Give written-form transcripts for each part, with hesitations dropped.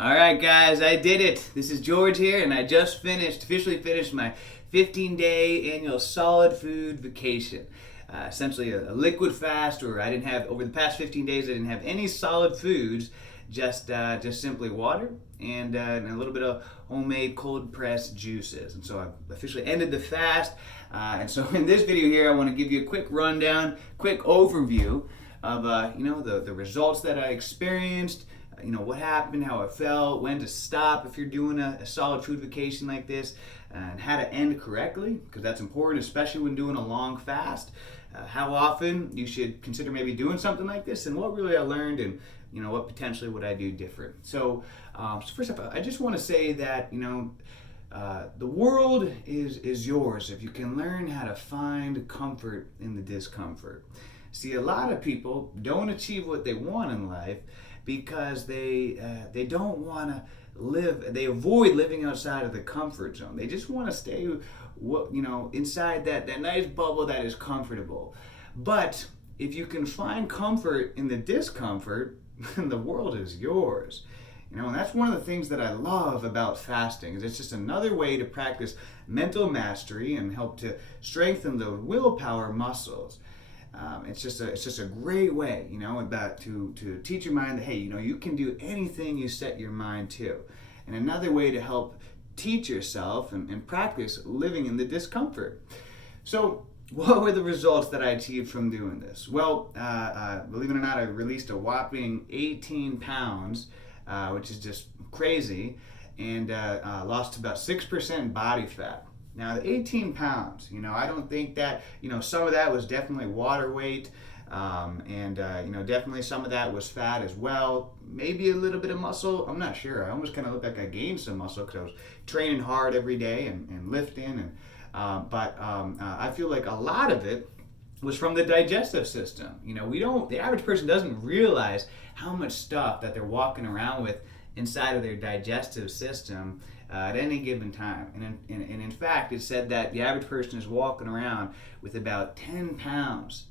All right, guys, I did it. This is George here, and I just officially finished my 15-day annual solid food vacation. Essentially a liquid fast, or I didn't have, over the past 15 days, I didn't have any solid foods, just simply water and a little bit of homemade cold pressed juices. And so I officially ended the fast. And so in this video here, I want to give you a quick rundown, quick overview of the results that I experienced. What happened, how it felt, when to stop if you're doing a solid food vacation like this, and how to end correctly, because that's important, especially when doing a long fast. How often you should consider maybe doing something like this, and what really I learned, and what potentially would I do different. So first up, I just want to say that the world is yours if you can learn how to find comfort in the discomfort. See, a lot of people don't achieve what they want in life because they don't want to live. They avoid living outside of the comfort zone. They just want to stay, inside that nice bubble that is comfortable. But if you can find comfort in the discomfort, then the world is yours. And that's one of the things that I love about fasting. Is it's just another way to practice mental mastery and help to strengthen the willpower muscles. It's just a great way, to teach your mind that, hey, you can do anything you set your mind to. And another way to help teach yourself and practice living in the discomfort. So what were the results that I achieved from doing this? Well, believe it or not, I released a whopping 18 pounds, which is just crazy, and lost about 6% body fat. Now, the 18 pounds, I don't think that, some of that was definitely water weight, and definitely some of that was fat as well. Maybe a little bit of muscle. I'm not sure. I almost kind of looked like I gained some muscle because I was training hard every day and lifting. But I feel like a lot of it was from the digestive system. The average person doesn't realize how much stuff that they're walking around with inside of their digestive system at any given time. And in fact, it said that the average person is walking around with about 10 pounds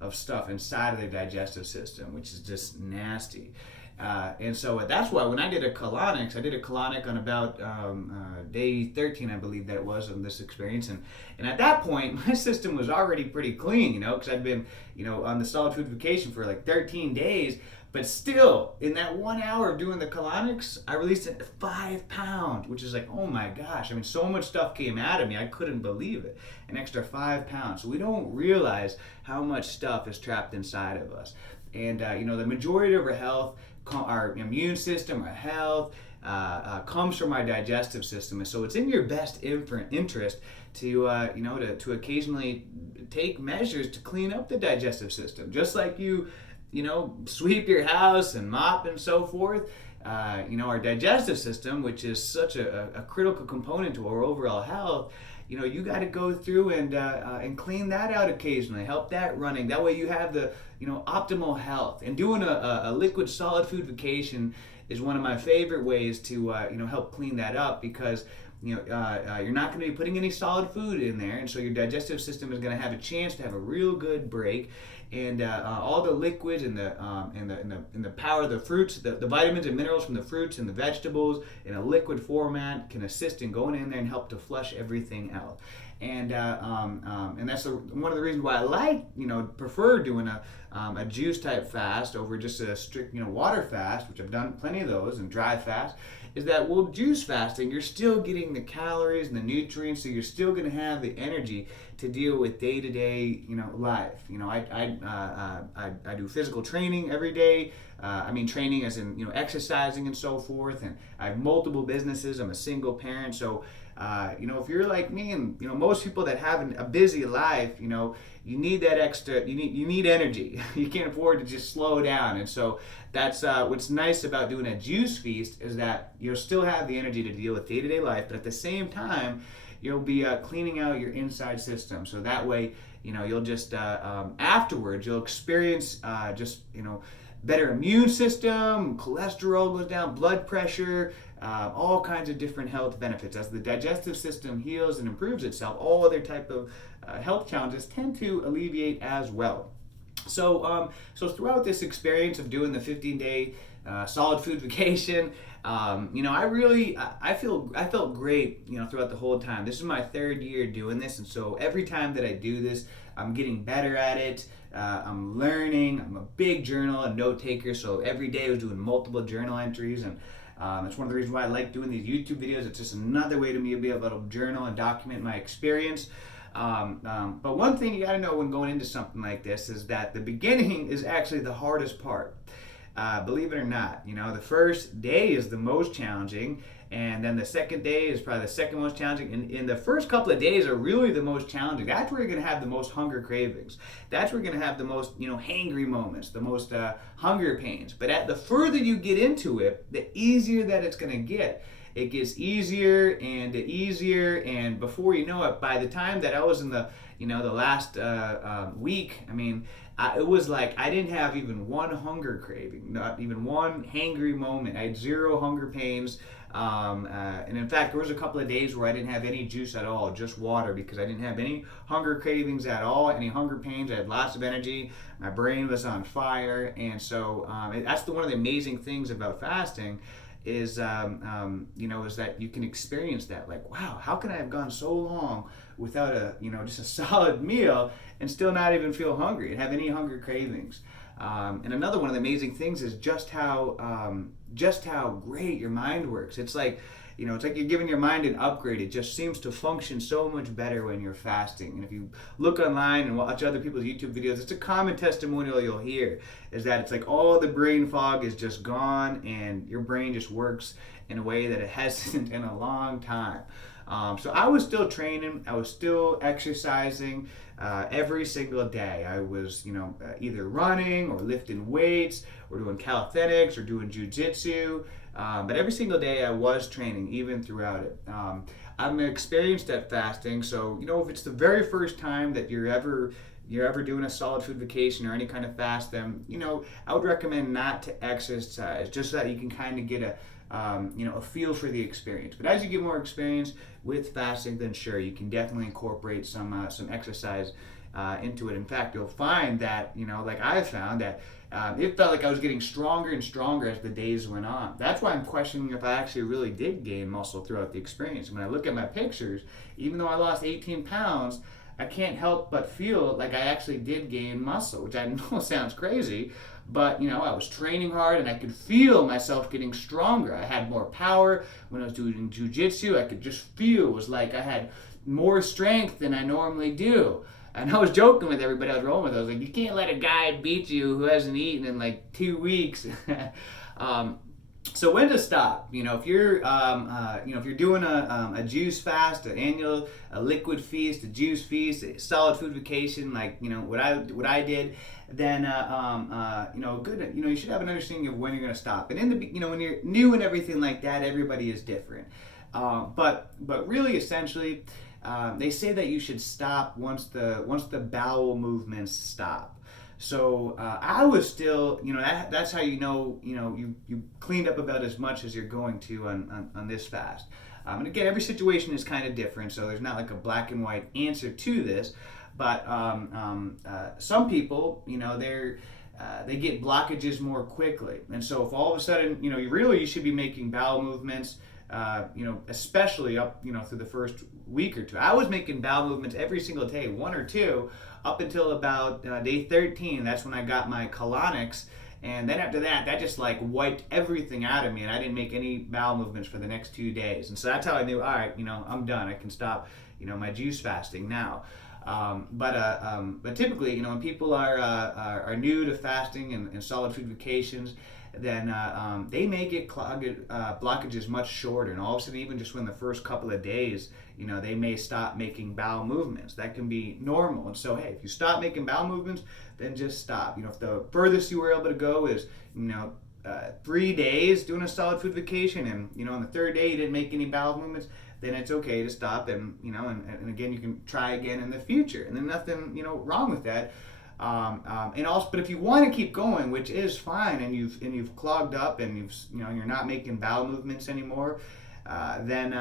of stuff inside of their digestive system, which is just nasty. And so that's why when I did a colonic on about day 13, I believe that it was, of this experience. And at that point, my system was already pretty clean, because I'd been, on the solid food vacation for like 13 days. But still, in that 1 hour of doing the colonics, I released 5 pounds, which is like, oh my gosh. I mean, so much stuff came out of me, I couldn't believe it. An extra 5 pounds. So we don't realize how much stuff is trapped inside of us. And, the majority of our health, our immune system, our health, comes from our digestive system. And so it's in your best interest to, to occasionally take measures to clean up the digestive system. Just like you sweep your house and mop and so forth. Our digestive system, which is such a critical component to our overall health, you got to go through and clean that out occasionally, help that running. That way you have the, optimal health. And doing a liquid solid food vacation is one of my favorite ways to, help clean that up, because you're not going to be putting any solid food in there, and so your digestive system is going to have a chance to have a real good break, and all the liquids and the power of the fruits, the vitamins and minerals from the fruits and the vegetables in a liquid format can assist in going in there and help to flush everything out. And that's one of the reasons why I prefer doing a juice type fast over just a strict water fast, which I've done plenty of those, and dry fast. Is that, well, juice fasting, you're still getting the calories and the nutrients, so you're still going to have the energy to deal with day-to-day, life. I do physical training every day. Training as in, exercising and so forth. And I have multiple businesses. I'm a single parent. So, if you're like me, and, most people that have a busy life, you need that extra, you need energy. You can't afford to just slow down. And so that's what's nice about doing a juice feast, is that you'll still have the energy to deal with day-to-day life, but at the same time, you'll be cleaning out your inside system. So that way, you'll just, afterwards, you'll experience better immune system, cholesterol goes down, blood pressure, all kinds of different health benefits. As the digestive system heals and improves itself, all other type of health challenges tend to alleviate as well. So throughout this experience of doing the 15-day solid food vacation. I felt great, throughout the whole time. This is my third year doing this, and so every time that I do this, I'm getting better at it. I'm learning. I'm a big journal and note taker, so every day I was doing multiple journal entries, and it's one of the reasons why I like doing these YouTube videos. It's just another way to me to be able to journal and document my experience. But one thing you got to know when going into something like this is that the beginning is actually the hardest part. Believe it or not, the first day is the most challenging, and then the second day is probably the second most challenging, and the first couple of days are really the most challenging. That's where you're going to have the most hunger cravings. That's where you're going to have the most, hangry moments, the most hunger pains. But the further you get into it, the easier that it's going to get. It gets easier and easier, and before you know it, by the time that I was in the last week, it was like I didn't have even one hunger craving, not even one hangry moment. I had zero hunger pains, and in fact, there was a couple of days where I didn't have any juice at all, just water, because I didn't have any hunger cravings at all, any hunger pains. I had lots of energy. My brain was on fire, and so that's one of the amazing things about fasting. Is that you can experience that, like, wow, how can I have gone so long without just a solid meal and still not even feel hungry and have any hunger cravings? And another one of the amazing things is just how great your mind works. It's like you're giving your mind an upgrade. It just seems to function so much better when you're fasting. And if you look online and watch other people's YouTube videos, it's a common testimonial you'll hear, is that it's like all the brain fog is just gone and your brain just works in a way that it hasn't in a long time. So I was still training, I was still exercising every single day. I was, either running or lifting weights or doing calisthenics or doing jujitsu. But every single day I was training, even throughout it. I'm experienced at fasting, so if it's the very first time that you're ever doing a solid food vacation or any kind of fast, then I would recommend not to exercise, just so that you can kind of get a feel for the experience. But as you get more experience with fasting, then sure, you can definitely incorporate some exercise into it. In fact, you'll find that like I found that it felt like I was getting stronger and stronger as the days went on. That's why I'm questioning if I actually really did gain muscle throughout the experience. When I look at my pictures, even though I lost 18 pounds, I can't help but feel like I actually did gain muscle, which I know sounds crazy, but I was training hard and I could feel myself getting stronger. I had more power. When I was doing jujitsu, I could just feel it was like I had more strength than I normally do. And I was joking with everybody I was rolling with. I was like, you can't let a guy beat you who hasn't eaten in like 2 weeks. So when to stop? If you're doing a juice fast, a liquid feast, a juice feast, a solid food vacation, like what I did, then good. You should have an understanding of when you're going to stop. And in the when you're new and everything like that, everybody is different. But really, essentially, they say that you should stop once the bowel movements stop. So I was still, that's how you cleaned up about as much as you're going to on this fast. And again, every situation is kind of different, so there's not like a black and white answer to this. But some people, they get blockages more quickly, and so if all of a sudden, you should be making bowel movements. Especially up, through the first week or two. I was making bowel movements every single day, one or two, up until about day 13. That's when I got my colonics, and then after that just like wiped everything out of me, and I didn't make any bowel movements for the next 2 days. And so that's how I knew, all right, I'm done. I can stop, my juice fasting now. But typically, when people are new to fasting and solid food vacations, then they may get blockages much shorter, and all of a sudden, even just within the first couple of days, they may stop making bowel movements. That can be normal. And so, hey, if you stop making bowel movements, then just stop. If the furthest you were able to go is 3 days doing a solid food vacation, and on the third day you didn't make any bowel movements, then it's okay to stop, and and again, you can try again in the future, and then nothing wrong with that. And also, but if you want to keep going, which is fine, and you've clogged up, and you're not making bowel movements anymore, then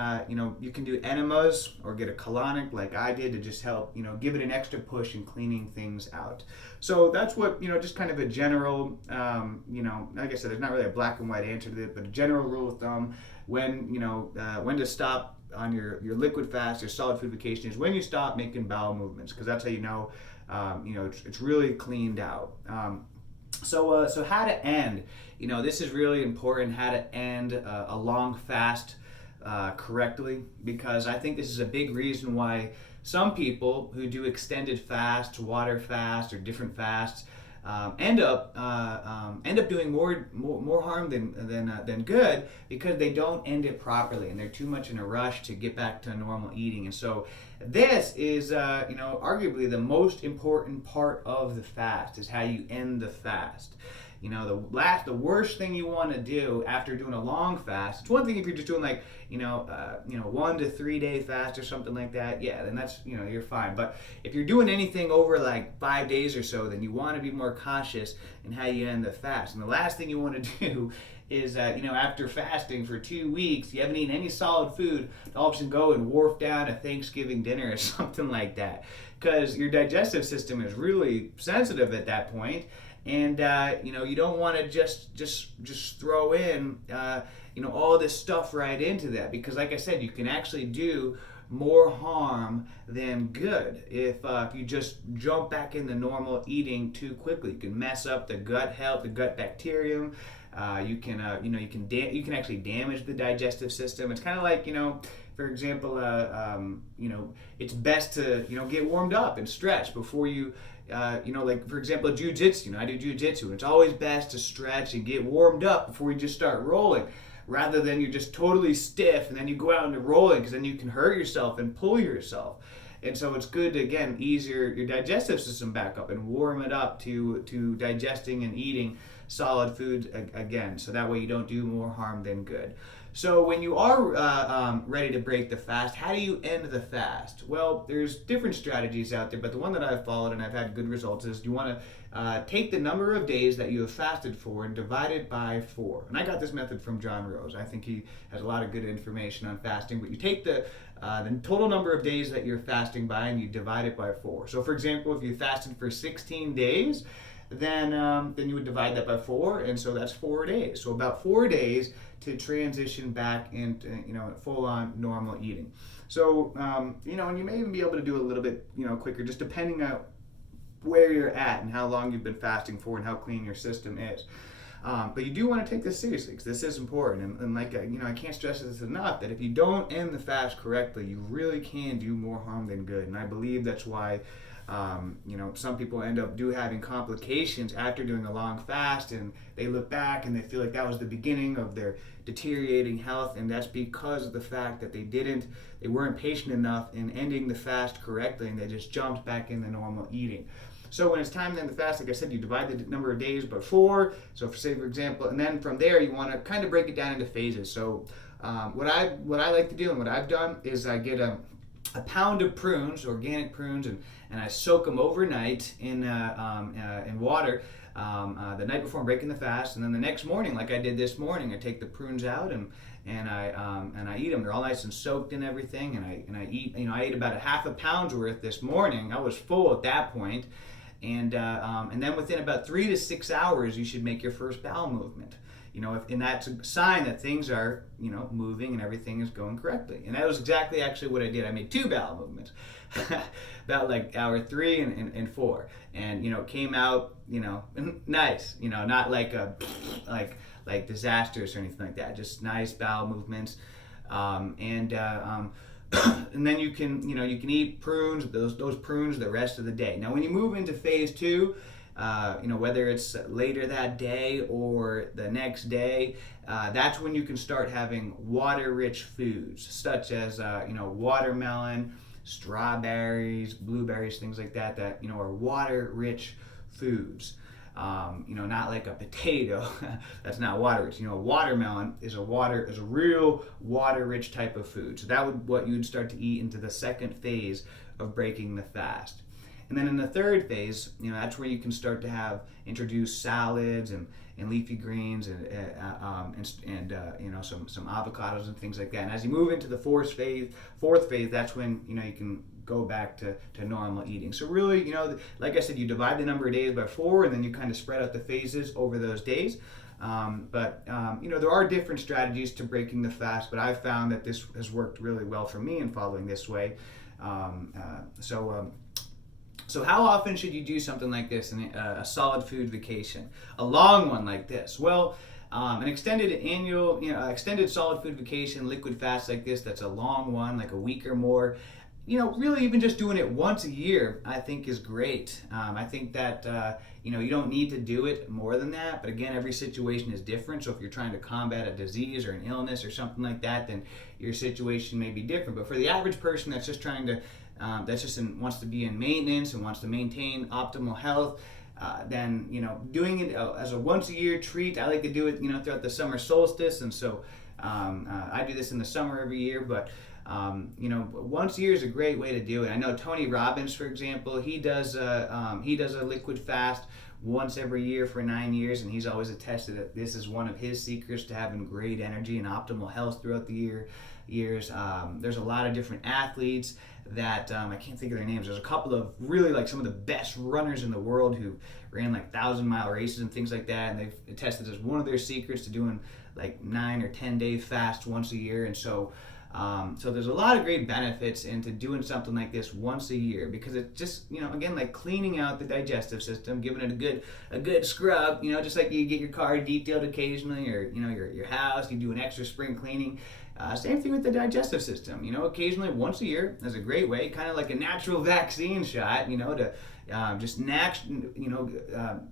you can do enemas or get a colonic like I did to just help give it an extra push in cleaning things out. So that's what just kind of a general like I said, there's not really a black and white answer to it, but a general rule of thumb when to stop on your liquid fast, your solid food vacation is when you stop making bowel movements, because that's how it's really cleaned out. So how to end? This is really important, how to end a long fast correctly, because I think this is a big reason why some people who do extended fasts, water fast, or different fasts end up doing more harm than good, because they don't end it properly and they're too much in a rush to get back to normal eating. And so this is arguably the most important part of the fast, is how you end the fast. The worst thing you want to do after doing a long fast, it's one thing if you're just doing 1 to 3 day fast or something like that, yeah, then that's, you're fine. But if you're doing anything over 5 days or so, then you want to be more cautious in how you end the fast. And the last thing you want to do is, after fasting for 2 weeks, you haven't eaten any solid food, to all of a sudden go and wolf down a Thanksgiving dinner or something like that. Because your digestive system is really sensitive at that point. And you don't want to just throw in all this stuff right into that, because like I said, you can actually do more harm than good if you just jump back into normal eating too quickly. You can mess up the gut health, the gut bacterium. You can actually damage the digestive system. It's kind of like for example, it's best to get warmed up and stretch before you. Like for example, jiu-jitsu. I do jiu-jitsu, and it's always best to stretch and get warmed up before you just start rolling, rather than you're just totally stiff and then you go out into rolling, because then you can hurt yourself and pull yourself. And so it's good to, again, ease your digestive system back up and warm it up to digesting and eating solid food again, so that way you don't do more harm than good. So when you are ready to break the fast, how do you end the fast? Well, there's different strategies out there, but the one that I've followed and I've had good results is you want to take the number of days that you have fasted for and divide it by 4. And I got this method from John Rose. I think he has a lot of good information on fasting, but you take the total number of days that you're fasting by and you divide it by 4. So for example, if you fasted for 16 days, then you would divide that by 4, and so that's 4 days. So about 4 days to transition back into full-on normal eating. So and you may even be able to do a little bit quicker, just depending on where you're at and how long you've been fasting for and how clean your system is. But you do want to take this seriously, because this is important. And I can't stress this enough, that if you don't end the fast correctly, you really can do more harm than good. And I believe that's why some people end up having complications after doing a long fast, and they look back and they feel like that was the beginning of their deteriorating health, and that's because of the fact that they weren't patient enough in ending the fast correctly, and they just jumped back into normal eating. So when it's time to end the fast, like I said, you divide the number of days by 4. So for example, and then from there you want to kind of break it down into phases. So what I like to do, and what I've done, is I get a pound of prunes, organic prunes, and I soak them overnight in water the night before I'm breaking the fast, and then the next morning, like I did this morning, I take the prunes out and I eat them. They're all nice and soaked in everything, and I eat. I ate about a half a pound's worth this morning. I was full at that point, and then within about 3 to 6 hours, you should make your first bowel movement. And that's a sign that things are, moving and everything is going correctly. And that was exactly actually what I did. I made 2 bowel movements, about hour 3 and 4, and it came out, nice, not like disasters or anything like that. Just nice bowel movements, and then you can eat prunes, those prunes, the rest of the day. Now, when you move into phase 2. Whether it's later that day or the next day, that's when you can start having water-rich foods, such as watermelon, strawberries, blueberries, things like that are water-rich foods. Not like a potato. That's not water-rich. Watermelon is a real water-rich type of food. So that would what you'd start to eat into the second phase of breaking the fast. And then in the third phase, that's where you can start to introduce salads and leafy greens and some avocados and things like that. And as you move into the fourth phase, that's when you can go back to normal eating. So really, like I said, you divide the number of days by 4, and then you kind of spread out the phases over those days. There are different strategies to breaking the fast, but I've found that this has worked really well for me in following this way. So how often should you do something like this, a solid food vacation, a long one like this? Well, an extended solid food vacation, liquid fast like this, that's a long one, like a week or more. Really even just doing it once a year, I think is great. I think that, you don't need to do it more than that. But again, every situation is different. So if you're trying to combat a disease or an illness or something like that, then your situation may be different. But for the average person that's just wants to be in maintenance and wants to maintain optimal health, then, doing it as a once a year treat. I like to do it, throughout the summer solstice. And so I do this in the summer every year, but once a year is a great way to do it. I know Tony Robbins, for example, he does a liquid fast once every year for 9 years, and he's always attested that this is one of his secrets to having great energy and optimal health throughout the years. There's a lot of different athletes that I can't think of their names. There's a couple of really some of the best runners in the world who ran 1,000-mile races and things like that, and they've attested as one of their secrets to doing 9 or 10 day fast once a year. And so there's a lot of great benefits into doing something like this once a year, because it just, again, cleaning out the digestive system, giving it a good scrub, just like you get your car detailed occasionally, or, your house, you do an extra spring cleaning. Same thing with the digestive system. Occasionally once a year is a great way, kind of like a natural vaccine shot, to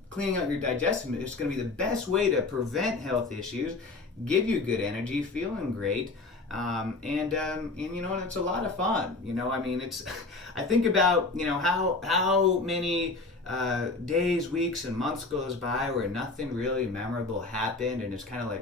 cleaning out your digestive. It's going to be the best way to prevent health issues, give you good energy, feeling great. And it's a lot of fun. I think about, how many days, weeks, and months goes by where nothing really memorable happened, and it's kind of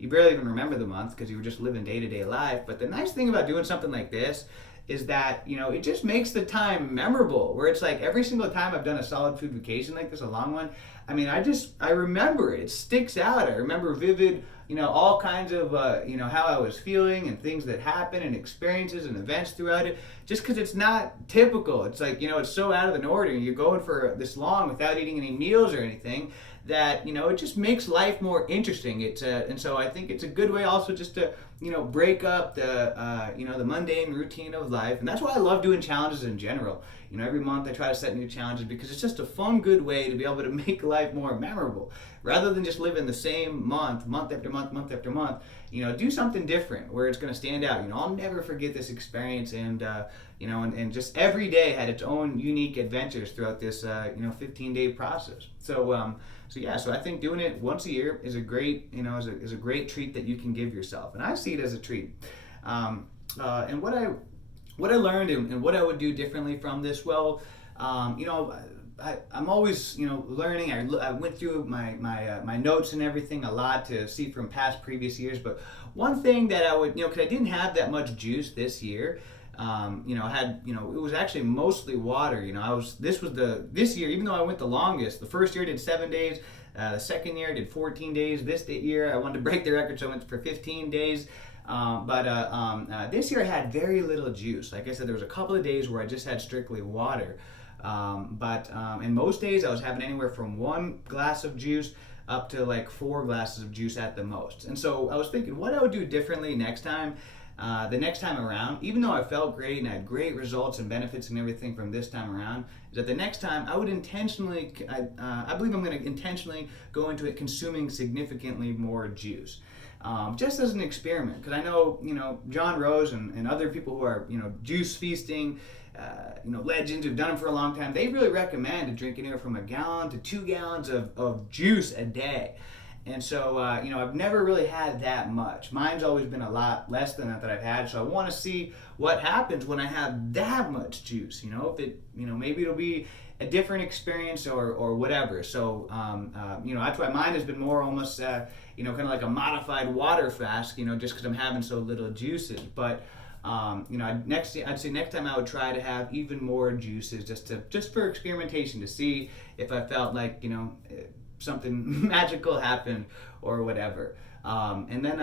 you barely even remember the month because you were just living day-to-day life. But the nice thing about doing something like this is that, it just makes the time memorable, where it's every single time I've done a solid food vacation like this, a long one, I remember it. It sticks out. I remember vivid, all kinds of, how I was feeling and things that happened and experiences and events throughout it, just because it's not typical. It's it's so out of the ordinary. You're going for this long without eating any meals or anything, that, it just makes life more interesting. And so I think it's a good way also just to, break up the mundane routine of life. And that's why I love doing challenges in general. Every month I try to set new challenges, because it's just a fun, good way to be able to make life more memorable, rather than just living the same month after month. Do something different where it's going to stand out. I'll never forget this experience, and and just every day had its own unique adventures throughout this 15-day process. So I think doing it once a year is a great is a great treat that you can give yourself, and I see it as a treat. And what I learned and what I would do differently from this, well, I'm always learning. I went through my notes and everything a lot to see from previous years. But one thing that I would, because I didn't have that much juice this year. I had, it was actually mostly water. This year, even though I went the longest, the first year I did 7 days, the second year I did 14 days. This year I wanted to break the record, so I went for 15 days. But this year I had very little juice. Like I said, there was a couple of days where I just had strictly water. But in most days I was having anywhere from 1 glass of juice up to 4 glasses of juice at the most. And so I was thinking what I would do differently next time. The next time around, even though I felt great and I had great results and benefits and everything from this time around, is that the next time I would intentionally, I believe I'm going to intentionally go into it consuming significantly more juice. Just as an experiment, because I know, John Rose and other people who are, juice feasting, legends who've done it for a long time, they really recommend drinking anywhere from 1 gallon to 2 gallons of juice a day. And so, I've never really had that much. Mine's always been a lot less than that I've had. So I want to see what happens when I have that much juice. If it, maybe it'll be a different experience or whatever. So, that's why mine has been more almost, kind of like a modified water fast, just because I'm having so little juices. But I'd say next time I would try to have even more juices, just for experimentation, to see if I felt like something magical happened or whatever. And then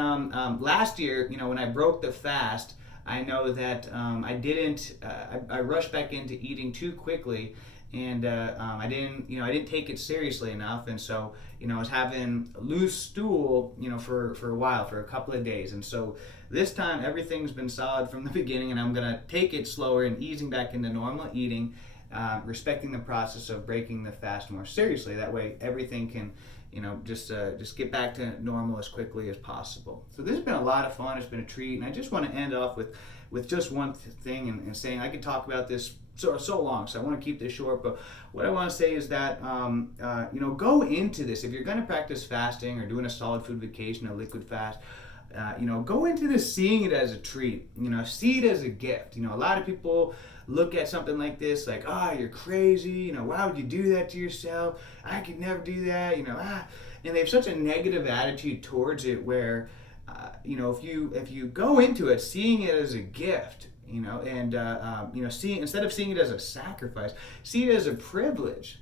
last year, when I broke the fast, I know that I rushed back into eating too quickly, and I didn't take it seriously enough, and so I was having loose stool, for a while, for a couple of days, and so this time everything's been solid from the beginning, and I'm gonna take it slower and easing back into normal eating, respecting the process of breaking the fast more seriously. That way, everything can just get back to normal as quickly as possible. So this has been a lot of fun. It's been a treat, and I just want to end off with just one thing, and saying I could talk about this so long, so I want to keep this short. But what I want to say is that go into this, if you're going to practice fasting or doing a solid food vacation, a liquid fast. Go into this seeing it as a treat. See it as a gift. A lot of people look at something like this like, you're crazy. Why would you do that to yourself? I could never do that. And they have such a negative attitude towards it. Where, if you go into it seeing it as a gift, instead of seeing it as a sacrifice, see it as a privilege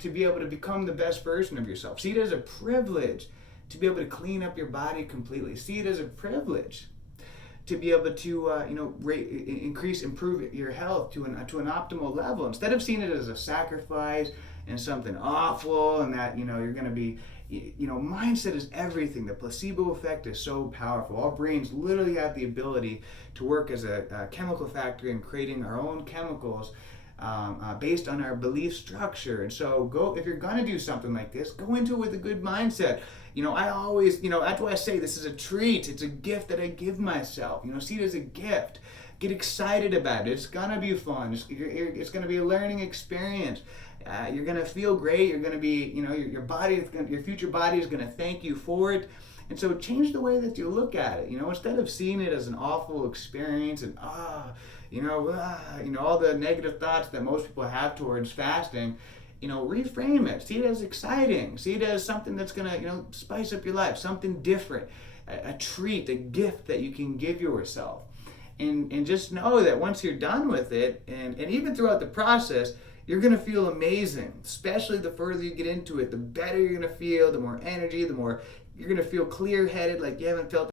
to be able to become the best version of yourself. See it as a privilege to be able to clean up your body completely. See it as a privilege to be able to improve your health to an optimal level, instead of seeing it as a sacrifice and something awful, and that you're going to be, mindset is everything. The placebo effect is so powerful. Our brains literally have the ability to work as a chemical factory in creating our own chemicals based on our belief structure. And so if you're going to do something like this, go into it with a good mindset. I always, that's why I say this is a treat. It's a gift that I give myself. See it as a gift. Get excited about it. It's going to be fun. It's going to be a learning experience. You're going to feel great. You're going to be, your future body is going to thank you for it. And so change the way that you look at it. Instead of seeing it as an awful experience and all the negative thoughts that most people have towards fasting, reframe it. See it as exciting. See it as something that's gonna, spice up your life, something different, a treat, a gift that you can give yourself. And just know that once you're done with it, and even throughout the process, you're gonna feel amazing. Especially the further you get into it, the better you're gonna feel, the more energy, the more you're gonna feel clear-headed, like you haven't felt